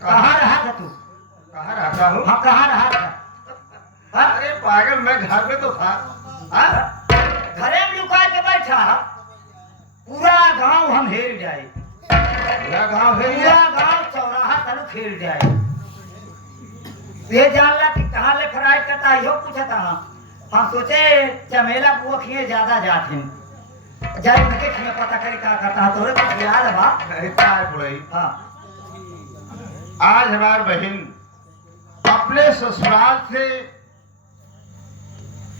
कहाँ रहा था तू? कहाँ रहता हूँ? हाँ कहाँ रहा था? अरे पागल, मैं घर में तो था। घरे में लुका के बैठा, पूरा गांव हम हेर जाए, पूरा गाँव है पूरा गांव चौराहा तलु खेल जाए। ये जानला कि कहाँ ले फराइट करता है, यो पूछा था। हम सोचे चमेला बुआ खिए ज्यादा जात हैं, जाए उनके खिए पता करे क्या करता है। तोरे कुछ याद है बा? ऐसा है बुढ़ई। हाँ आज हमारी बहन अपने ससुराल से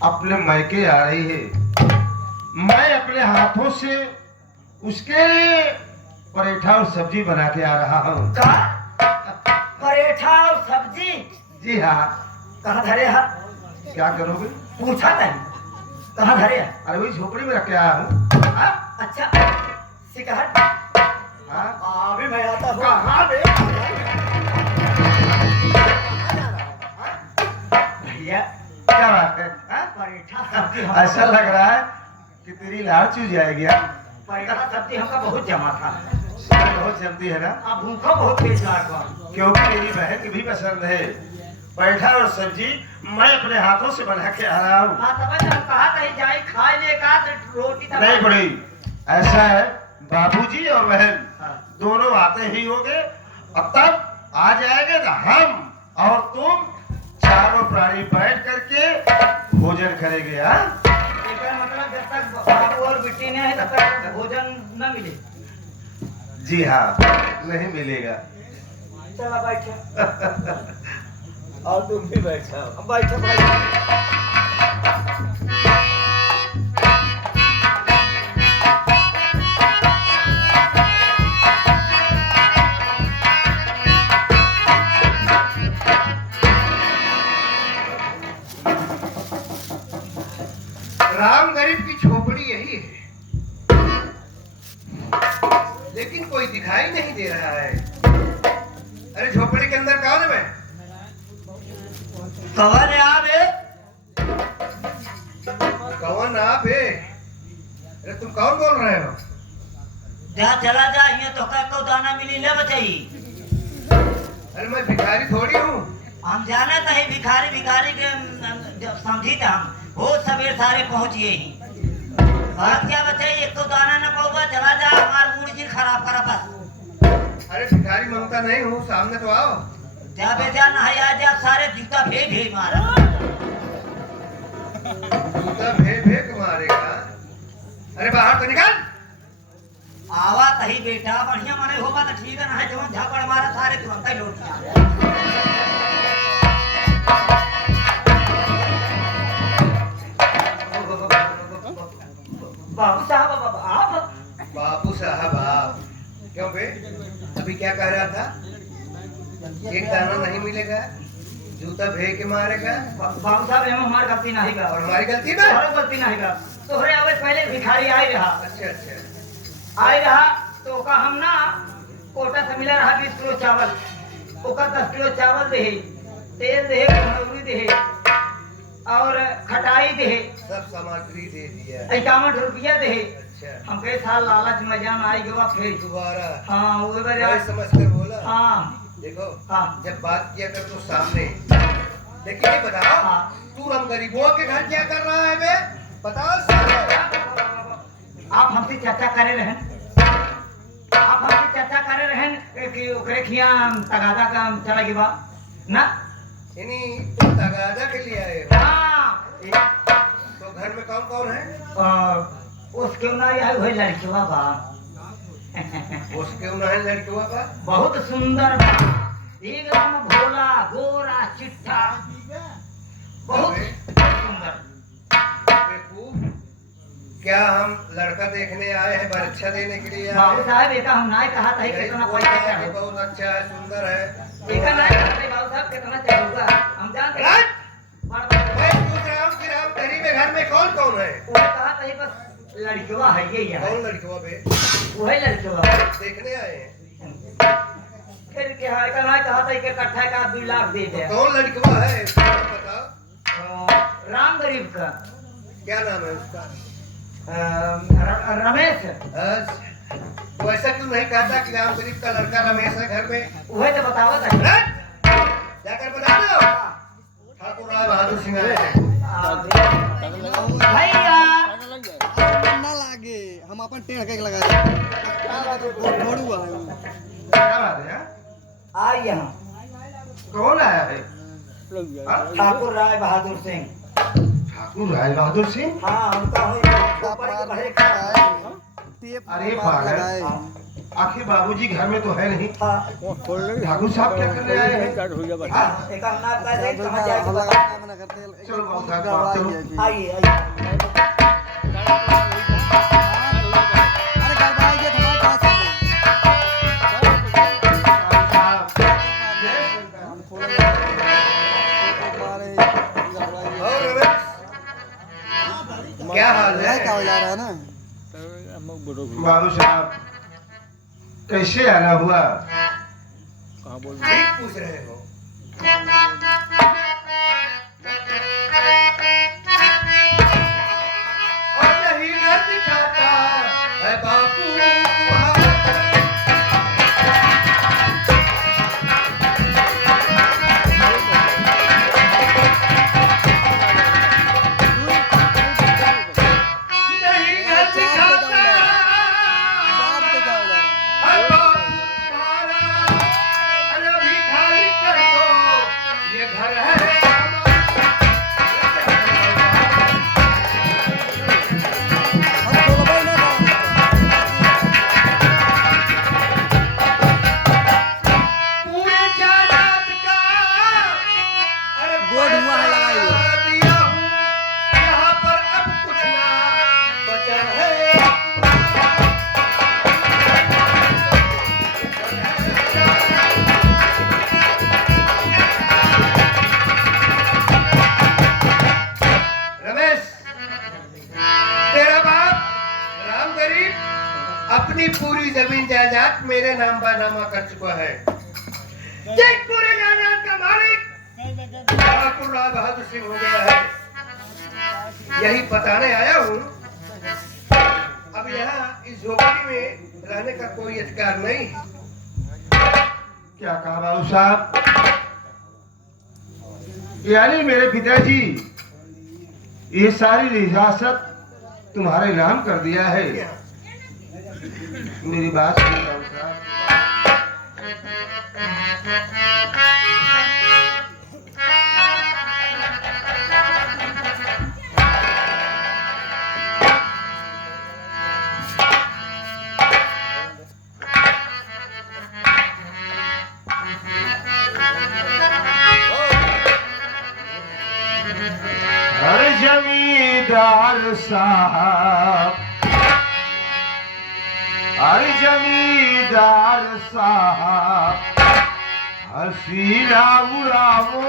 अपने मैके आ रही है। मैं अपने हाथों से उसके पराठा और सब्जी बना के आ रहा हूँ। का पराठा और सब्जी? जी हाँ। कहाँ धरे है? क्या करोगे? पूछा नहीं कहाँ धरे है? अरे वही झोपड़ी में रख के आया हूँ। हाँ? अच्छा सिकहट, हाँ? अभी मैं आता हूँ। कहाँ बे? भैया क्या बात है? हाँ? पराठा सब्जी ऐसा लग रहा है कि तेरी लार चू जाएगी। पराठा सब्जी हमका बहुत जमा था। बहुत जल्दी है ना? अब भूखा बहुत तेज लागवा। क्योंकि मेरी बहन की भी पसंद है पराठा और सब्जी। मैं अपने हाथों से बना के आ रहा हूँ। हाँ तब हम कहा कहीं जाए खाए ले का रोटी तब नहीं बड़ी, ऐसा है बाबूजी और बहन हाँ। दोनों आते ही होंगे और तब आ जाएंगे तो हम और तुम चारों प्राणी बैठ करके भोजन करेंगे। हाँ? इसका मतलब जब तक बाबू और बेटी ने है तब तक भोजन न मिले। जी हाँ, नहीं मिलेगा। चला बैठे और तुम भी बैठो। बैठो भाई। राम गरीब की झोपड़ी यही है, लेकिन कोई दिखाई नहीं दे रहा है। अरे झोपड़ी के अंदर कौन है? मैं कवन है आप? कौन आप है? अरे तुम कौन बोल रहे हो? जा चला जा, ये तो का को दाना मिली ले बचाई। अरे मैं भिखारी थोड़ी हूँ। हम जाना था भिखारी भिखारी के जब समझी था हम बहुत सवेर सारे पहुंचिए ही। बात क्या बचाई, एक तो दाना न पाऊंगा, चला जा, हमार मूड जी खराब करा बस। अरे भिखारी मांगता नहीं हूँ, सामने तो आओ। जा बेजा नहाया जा, सारे जूता भे मारा। जूता भे मारेगा? अरे बाहर तो निकल। आवा तही बेटा, बढ़िया मने होगा तो ठीक है, ना है जवन झापड़ मारा सारे तुरंत ही लौट जा। बाबू साहब आप? बाबू साहब आप? क्यों बे, अभी क्या कह रहा था? एक दाना नहीं मिलेगा, जूता भे के मारेगा। बाबू साहब एम हमारी गलती नहीं का। और हमारी गलती ना? हमारी गलती नहीं का। तोहरे आवे पहले भिखारी आई रहा। अच्छा अच्छा। आई रहा तो का हम ना कोटा से मिला रहा 20 किलो चावल, ओका 10 किलो चावल दे, तेल दे, मजदूरी दे और खटाई दे, सब सामग्री दे दिया। 51 रुपया दे। अच्छा। हम कई साल लालच में जान आई गवा फिर दोबारा? हाँ वो बार वही समझकर बोला। हाँ देखो, हाँ जब बात किया कर तो सामने, लेकिन ये बताओ हाँ। तू हम गरीबों के घर क्या कर रहा है बे? बताओ साहब। आप हमसे चर्चा करे रहें, आप हमसे चर्चा करे रहें कि ओकरे खिया तगादा का चला गिवा ना। यानी तुम तगादा के लिए आए हो? हाँ तो घर में कौन कौन है? उसके ना यह वही लड़कियों बा। उसके उन्हें लड़कियों का बहुत सुंदर बा, एकदम भोला गोरा चिट्ठा, बहुत सुंदर। बेवकूफ, क्या हम लड़का देखने आए हैं, परीक्षा देने के लिए आए बाबू हैं? साहब एक हम ना कहा था यही कितना बोला पैसा है कि चाहिए। बहुत अच्छा है, सुंदर है। एक ना कहते बाबू साहब कितना चाहिए हम जानते हैं। मैं पूछ रहा हूँ कि राम गरीब के घर में कौन कौन है? वो कहा था बस लड़कियों है ये कौन लड़कियों बे? वही लड़कियों देखने आए हैं? फिर के है कल है कहा था कि इकट्ठा का 2 लाख दे दे। कौन लड़कवा है बताओ। राम गरीब का क्या नाम है उसका? रमेश वैसा क्यों नहीं कहता कि राम गरीब का लड़का रमेश है घर में? वही तो बतावा था। जाकर बता दो ठाकुर राय बहादुर सिंह आए हैं। भैया ना लागे हम अपन टेढ़ के लगा छोड़ुआ है क्या बात है? आई यहाँ कौन आया है? ठाकुर राय बहादुर सिंह। ठाकुर राय बहादुर सिंह। हाँ हमका ऊपर के बढ़े का अरे पागल, आखिर बाबूजी घर में तो है नहीं। हाँ ठाकुर साहब क्या करने आए हैं? हाँ, एक अन्ना का दे कहाँ जाए तो बता। चलो बाबू साहब चलो। आइए आइए। अरे घर आइए तुम्हारे पास और रमेश, क्या हाल है? क्या हो जा रहा है ना बाबू साहब कैसे आना हुआ? ठीक पूछ रहे हो। और नहीं घर दिखाता है बापू। नहीं घर दिखाता है बापू तुम्हारा। अरे अभी खाली कर दो, ये घर है पूरे जायदाद का। अरे बोर्ड हुआ है लगाइए। दिया हूँ, यहाँ पर अब कुछ ना बचा है। रमेश, तेरा बाप राम गरीब अपनी पूरी जमीन जायदाद मेरे नाम बनामा कर चुका है। देख पूरे जायदाद का मालिक ठाकुर राय बहादुर सिंह हो गया है। यही बताने आया हूँ। अब यहाँ इस झोपड़ी में रहने का कोई अधिकार नहीं है। क्या कहा बाबू साहब? यानी मेरे पिताजी ये सारी रियासत तुम्हारे नाम कर दिया है। मेरी बात सुनो बाबू साहब। अरे जमींदार साहब, अरे जमींदार साहब, हसीना उड़ावो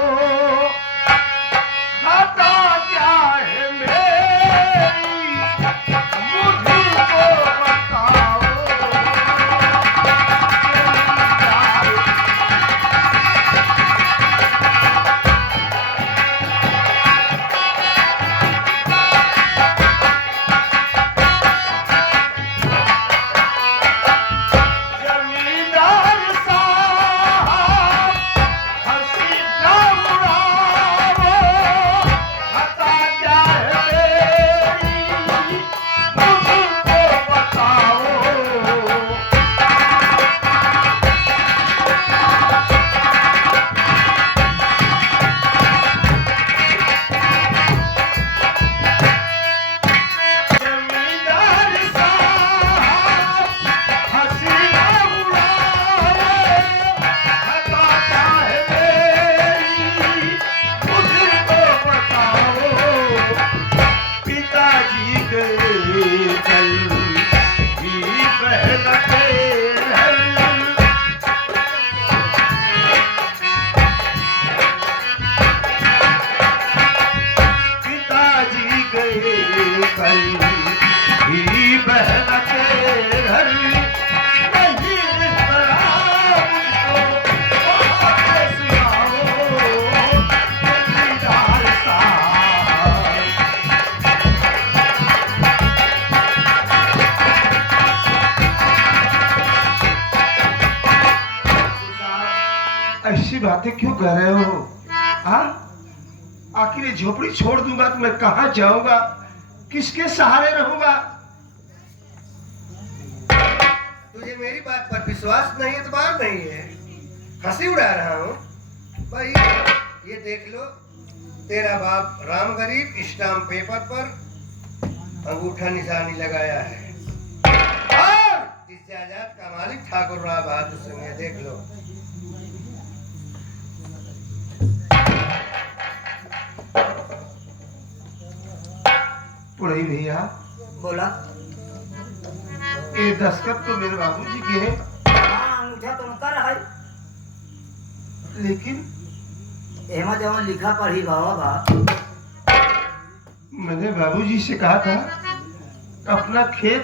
खाता क्या है मेरी, मुझको बताओ। जमींदार साहब, हसीना उड़ावो बातें क्यों कह रहे हो? हाँ, आखिर ये झोपड़ी छोड़ दूंगा तो मैं कहाँ जाऊंगा, किसके सहारे रहूंगा? तुझे मेरी बात पर विश्वास नहीं, एतबार नहीं है, हंसी उड़ा रहा हूँ भाई। ये देख लो, तेरा बाप राम गरीब स्टाम्प पेपर पर अंगूठा निशानी लगाया है और इस जायदाद का मालिक ठाकुर राव बहादुर सिंह है, देख लो। पुरई भैया, बोला। ये दस्तखत तो मेरे बाबूजी के हैं, हाँ, अंगूठा तो उनका है, लेकिन एमा जवन लिखा पढ़ी बाबा बा। मैंने बाबूजी से कहा था अपना खेत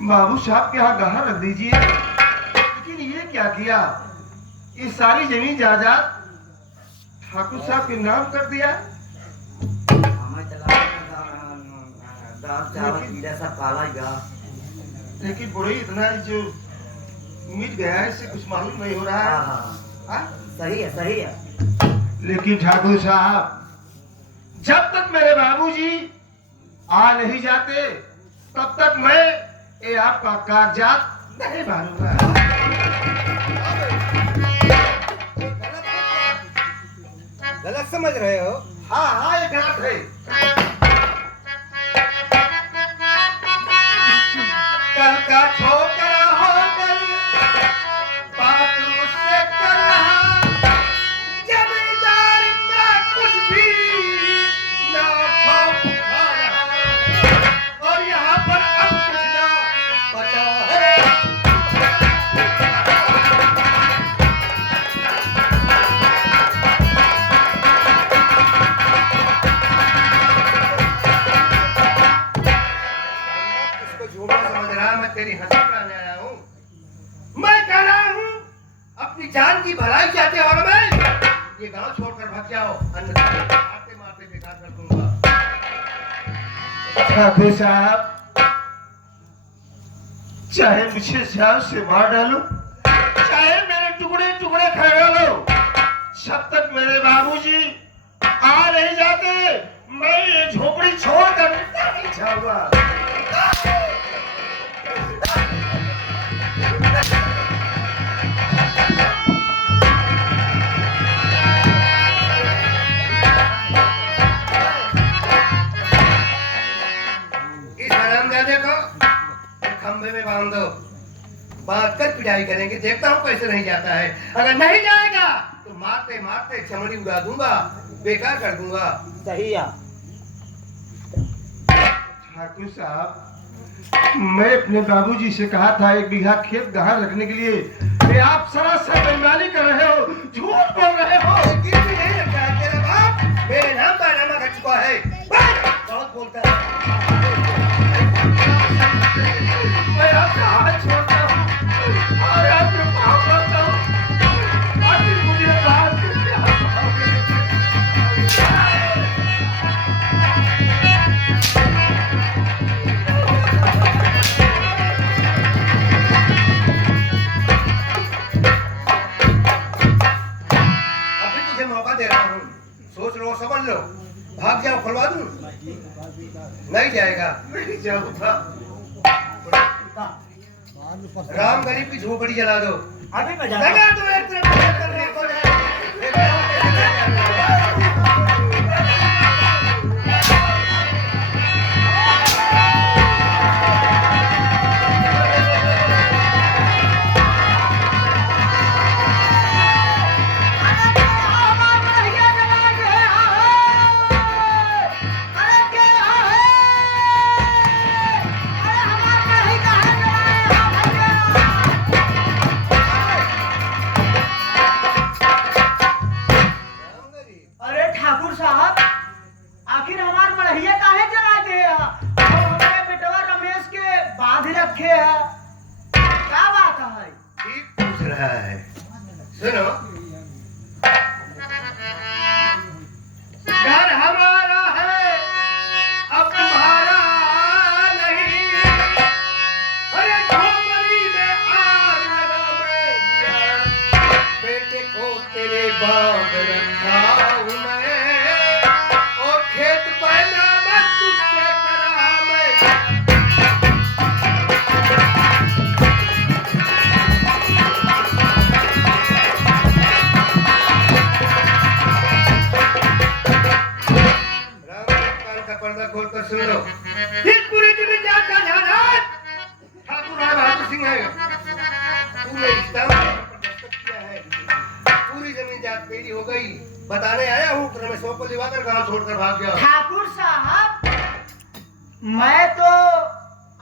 बाबू साहब के यहाँ गहाँ रख दीजिए, लेकिन ये क्या किया, ये सारी जमीन जायदाद ठाकुर साहब के नाम कर दिया। हमें चला दाल चावल कीड़ा सब काला ही गा। लेकिन बुढ़ई इतना जो मिट गया है, इससे कुछ मालूम नहीं हो रहा है। हाँ, हाँ? सही है, सही है। लेकिन ठाकुर साहब, जब तक मेरे बाबूजी आ नहीं जाते तब तक मैं ये आपका कागजात नहीं मानूंगा। गलत समझ रहे हो? हाँ हाँ, ये गलत है। कल का छोकरा हो गई, बात मुझसे कर रहा, जमींदार का कुछ भी ना खौफ खा रहा, और यहाँ पर अब कुछ ना बचा है। इसको झूठा समझ रहा, मैं तेरी हंसी उड़ाने आया हूँ। मैं कह रहा हूँ अपनी जान की भलाई चाहते हो मैं ये गांव छोड़कर भाग जाओ, अन्यथा मारते मारते बेकार कर दूंगा। ठाकुर साहब, चाहे मुझे जान से मार डालो, चाहे मेरे टुकड़े टुकड़े कर डालो, जब तक मेरे बाबूजी आ नहीं जाते मैं ये झोपड़ी छोड़कर नहीं जाऊंगा। इस हरामजादे को खंभे में बांध दो, बांध कर पिटाई करेंगे, देखता हूँ कैसे नहीं जाता है। अगर नहीं जाएगा तो मारते मारते चमड़ी उड़ा दूंगा, बेकार कर दूंगा। सही है। ठाकुर साहब, मैं अपने बाबूजी से कहा था 1 बीघा खेत गहां रखने के लिए, ये आप सरासर बेईमानी कर रहे हो, झूठ बोल रहे हो। लेकिन भी नहीं रखा है, तेरा बाप मेरे नाम का नामा कर चुका है, बहुत बोलता है। मैं आपका हाथ छोड़ता हूँ और आपके पाँव पड़ता हूँ, आखिर मुझे बाहर से क्या पाओगे? अभी तुझे मौका दे रहा हूँ, सोच लो, समझ लो, भाग जाओ, खुलवा दूं? नहीं जाएगा। नहीं जाऊंगा। राम गरीब की झोपड़ी जला दो। अभी मैं जाता हूँ। लगा दो एक तरफ करने को है। एक तरफ कैसे अरे ठाकुर साहब, आखिर हमार मड़हिया काहे जला दे हमारे बेटवा रमेश के बांध रखे है, क्या बात है? ठीक पूछ रहा है। सुनो, घर हमारा है, अब तुम्हारा नहीं। अरे झोपड़ी में आग लगा मैं दिया, बेटे को तेरे सुन लो, इस पूरे जमीन जात का जहानात ठाकुर राय बहादुर सिंह है। पूरे इस्लाम में दस्तखत किया है, पूरी जमीन जात मेरी हो गई। बताने आया हूँ, रमेशों को लिवाकर गाँव छोड़कर भाग गया। ठाकुर साहब, मैं तो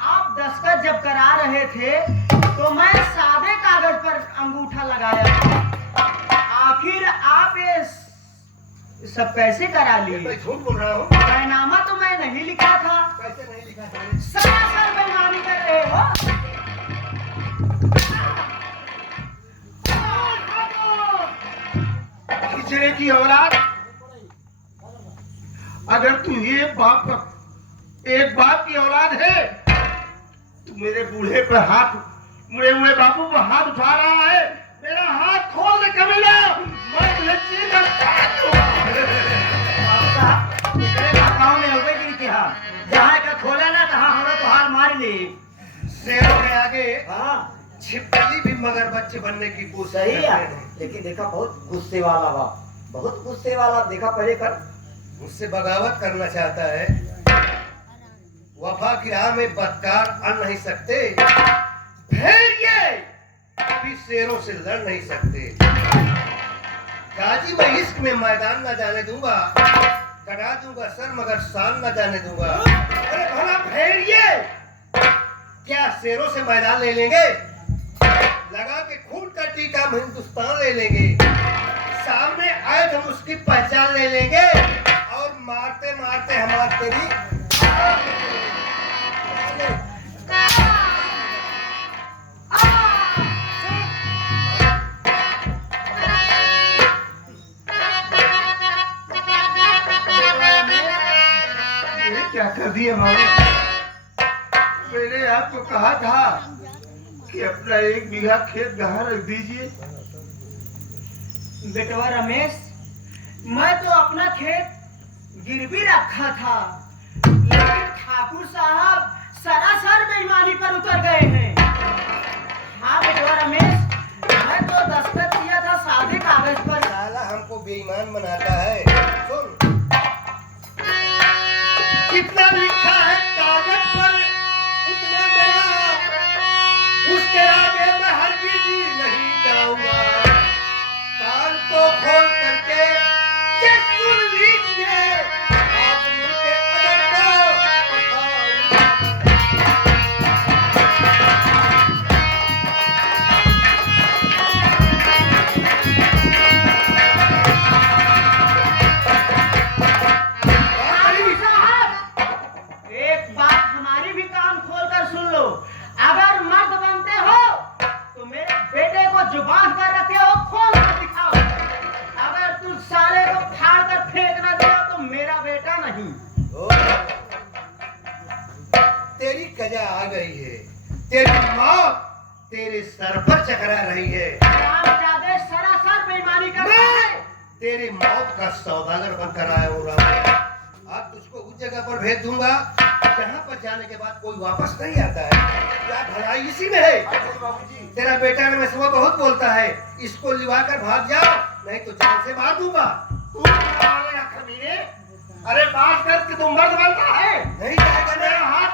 आप दस्तखत जब करा रहे थे तो मैं सादे कागज पर अंगूठा लगाया था। आखिर आप ये सब कैसे करा लिए? मैं झूठ बोल रहा हूँ। बैनामा तो मैं नहीं लिखा था। कैसे नहीं लिखा था? सरासर बेईमानी कर रहे हो। खिचड़े की औलाद, अगर तू ये एक बाप की औलाद है, तू मेरे बूढ़े पर हाथ, मुड़े हुए बापू पर हाथ उठा रहा है। मेरा हाथ खोल दे कमीना, मैं लच्ची का गाँव में हो गई कि इतिहास, जहाँ का खोला ना तहाँ हमें तो हार मार ली। शेरों के आगे हाँ छिपकली भी मगरमच्छ बनने की कोशिश सही करते है, हैं। लेकिन देखा बहुत गुस्से वाला बा, बहुत गुस्से वाला। देखा पहले कर मुझसे बगावत करना चाहता है। वफा की राह में बदकार अड़ नहीं सकते, भेड़िए कभी शेरों से लड़ नहीं सकते। गाजी मैं इश्क में मैदान न जाने दूंगा, कटा दूंगा सर मगर शान न जाने दूंगा। अरे भला भेड़िए क्या शेरों से मैदान ले लेंगे? लगा के खून का टीका हम हिंदुस्तान ले लेंगे। सामने आए तो हम उसकी पहचान ले लेंगे और मारते मारते हमारी तेरी ये क्या कर दिया मामा? मैंने आपको कहा था कि अपना 1 बीघा खेत गहां रख दीजिए। बेटवा रमेश, मैं तो अपना खेत गिरवी रखा था, लेकिन ठाकुर साहब सरासर बेईमानी पर उतर गए हैं। हाँ बेटवा रमेश, मैं तो दस्तखत किया था सादे कागज पर। साला हमको बेईमान बनाता है। सुन, कितना लिखा है कागज पर उतना मेरा, उसके आगे मैं हरगिज नहीं जाऊंगा। कान को खोल करके ये सुन लीजिए, आप मुझे अदब को बताऊंगा। ठाकुर साहब, एक बात हमारी भी कान खोलकर सुन लो। अगर मर्द बनते हो तो मेरे बेटे को जुबान कर रखे हो, खोल कर दिखाओ। अगर तू साले को फाड़ कर फेंक न दिया तो मेरा बेटा नहीं। ओ, तेरी कजा आ गई है, तेरी मौत तेरे सर पर चकरा रही है। रामजादे सरासर बेईमानी करता है। तेरी मौत का सौदागर बनकर आया हूँ राम। आज तुझको उस जगह पर भेज दूंगा जहाँ पर जाने के बाद कोई वापस नहीं आता है। क्या भलाई इसी में है? तेरा बेटा ने मैं सुबह बहुत बोलता है, इसको लिवा कर भाग जाओ नहीं तो जान से मार दूंगा। तू क्या वाले खमीरे? अरे बात कर कि तू मर्द बनता है। नहीं जाएगा मेरा ना। हाथ